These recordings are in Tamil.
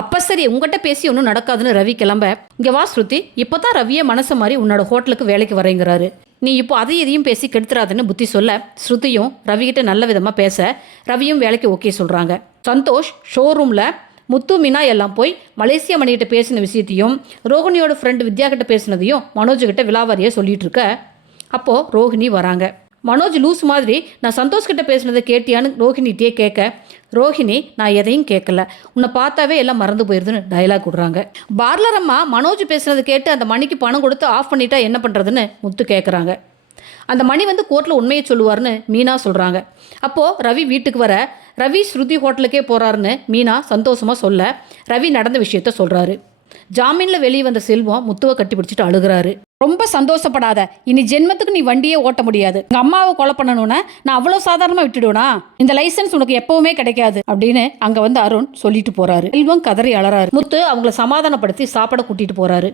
அப்போ சரி உங்கள்கிட்ட பேசி ஒன்றும் நடக்காதுன்னு ரவி கிளம்ப, இங்கே வா ஸ்ருதி, இப்போ தான் ரவியே மனசு மாதிரி உன்னோட ஹோட்டலுக்கு வேலைக்கு வரேங்கிறாரு, நீ இப்போ அதையும் இதையும் பேசி கெடுத்துறாதுன்னு புத்தி சொல்ல, ஸ்ருதியும் ரவிகிட்ட நல்ல விதமாக பேச ரவியும் வேலைக்கு ஓகே சொல்கிறாங்க. சந்தோஷ் ஷோரூமில் முத்து மீனா எல்லாம் போய் மலேசியா மணிகிட்ட பேசின விஷயத்தையும் ரோஹிணியோட ஃப்ரெண்டு வித்யா கிட்ட பேசினதையும் மனோஜ்கிட்ட விலாவாரியாக சொல்லிட்டு இருக்க, அப்போது ரோஹிணி வராங்க. மனோஜ் லூஸ் மாதிரி நான் சந்தோஷ் கிட்ட பேசினதை கேட்டியான்னு ரோஹிணிகிட்டே கேட்க, ரோஹிணி நான் எதையும் கேட்கல, உன்னை பார்த்தாவே எல்லாம் மறந்து போயிருதுன்னு டயலாக் விடுறாங்க. பார்லர் அம்மா மனோஜ் பேசுனதை கேட்டு அந்த மணிக்கு பணம் கொடுத்து ஆஃப் பண்ணிட்டா என்ன பண்ணுறதுன்னு முத்து கேட்குறாங்க. அந்த மணி வந்து கோர்ட்டில் உண்மையை சொல்லுவார்னு மீனா சொல்கிறாங்க. அப்போது ரவி வீட்டுக்கு வர, ரவி ஸ்ருதி ஹோட்டலுக்கே போகிறாருன்னு மீனா சந்தோஷமாக சொல்ல, ரவி நடந்த விஷயத்த சொல்கிறாரு. ஜாமீனில் வெளியே வந்த செல்வம் முத்துவை கட்டி பிடிச்சிட்டு அழுகிறாரு. ரொம்ப சந்தோஷப்படாத, இனி ஜென்மத்துக்கு நீ வண்டியே ஓட்ட முடியாது, எங்கள் அம்மாவை கொலை பண்ணணும்னா நான் அவ்வளோ சாதாரணமாக விட்டுடுவேனா, இந்த லைசன்ஸ் உனக்கு எப்பவுமே கிடைக்காது அப்படின்னு அங்கே வந்து அருண் சொல்லிட்டு போகிறாரு. செல்வம் கதறி அழறாரு. முத்து அவங்கள சமாதானப்படுத்தி சாப்பிட கூட்டிகிட்டு போகிறாரு.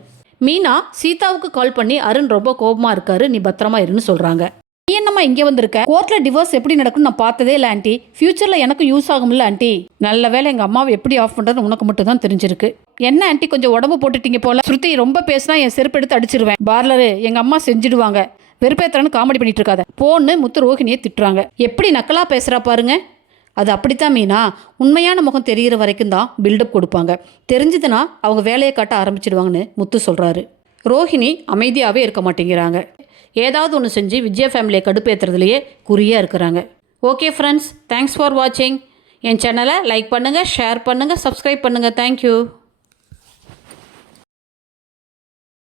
மீனா சீதாவுக்கு கால் பண்ணி அருண் ரொம்ப கோபமாக இருக்காரு, நீ பத்திரமா இருன்னு சொல்கிறாங்க. நீ என்னம்மா இங்கே வந்திருக்க, கோர்ட்டில் டிவோர்ஸ் எப்படி நடக்கும்னு நான் பார்த்ததே இல்லை ஆண்டி, ஃபியூச்சரில் எனக்கு யூஸ் ஆகும்ல ஆண்டி, நல்ல வேலை எங்கள் அம்மாவை எப்படி ஆஃப் பண்ணுறது உனக்கு மட்டும் தான் தெரிஞ்சிருக்கு. என்ன ஆண்டி கொஞ்சம் உடம்பு போட்டுட்டீங்க போல, ஸ்ருதி ரொம்ப பேசினா என் செருப்பு எடுத்து அடிச்சிருவேன், பார்லரு எங்கள் அம்மா செஞ்சிடுவாங்க, வெறுப்பேத்தரன்னு காமெடி பண்ணிட்டு இருக்காத போன்னு முத்து ரோஹிணியை திட்டுறாங்க. எப்படி நக்கலாக பேசுகிறா பாருங்க. அது அப்படித்தான் மீனா, உண்மையான முகம் தெரிகிற வரைக்கும் தான் பில்டப் கொடுப்பாங்க, தெரிஞ்சதுன்னா அவங்க வேலையை காட்ட ஆரம்பிச்சிடுவாங்கன்னு முத்து சொல்கிறாரு. ரோஹிணி அமைதியாகவே இருக்க மாட்டேங்கிறாங்க. ஏதாவது ஒன்று செஞ்சு விஜயா ஃபேமிலியை கடுப்பேற்றுறதுலையே குறியாக இருக்கிறாங்க. ஓகே ஃப்ரெண்ட்ஸ், தேங்க்ஸ் ஃபார் வாட்சிங். என் சேனலை லைக் பண்ணுங்கள், ஷேர் பண்ணுங்கள், சப்ஸ்கிரைப் பண்ணுங்கள். தேங்க்யூ.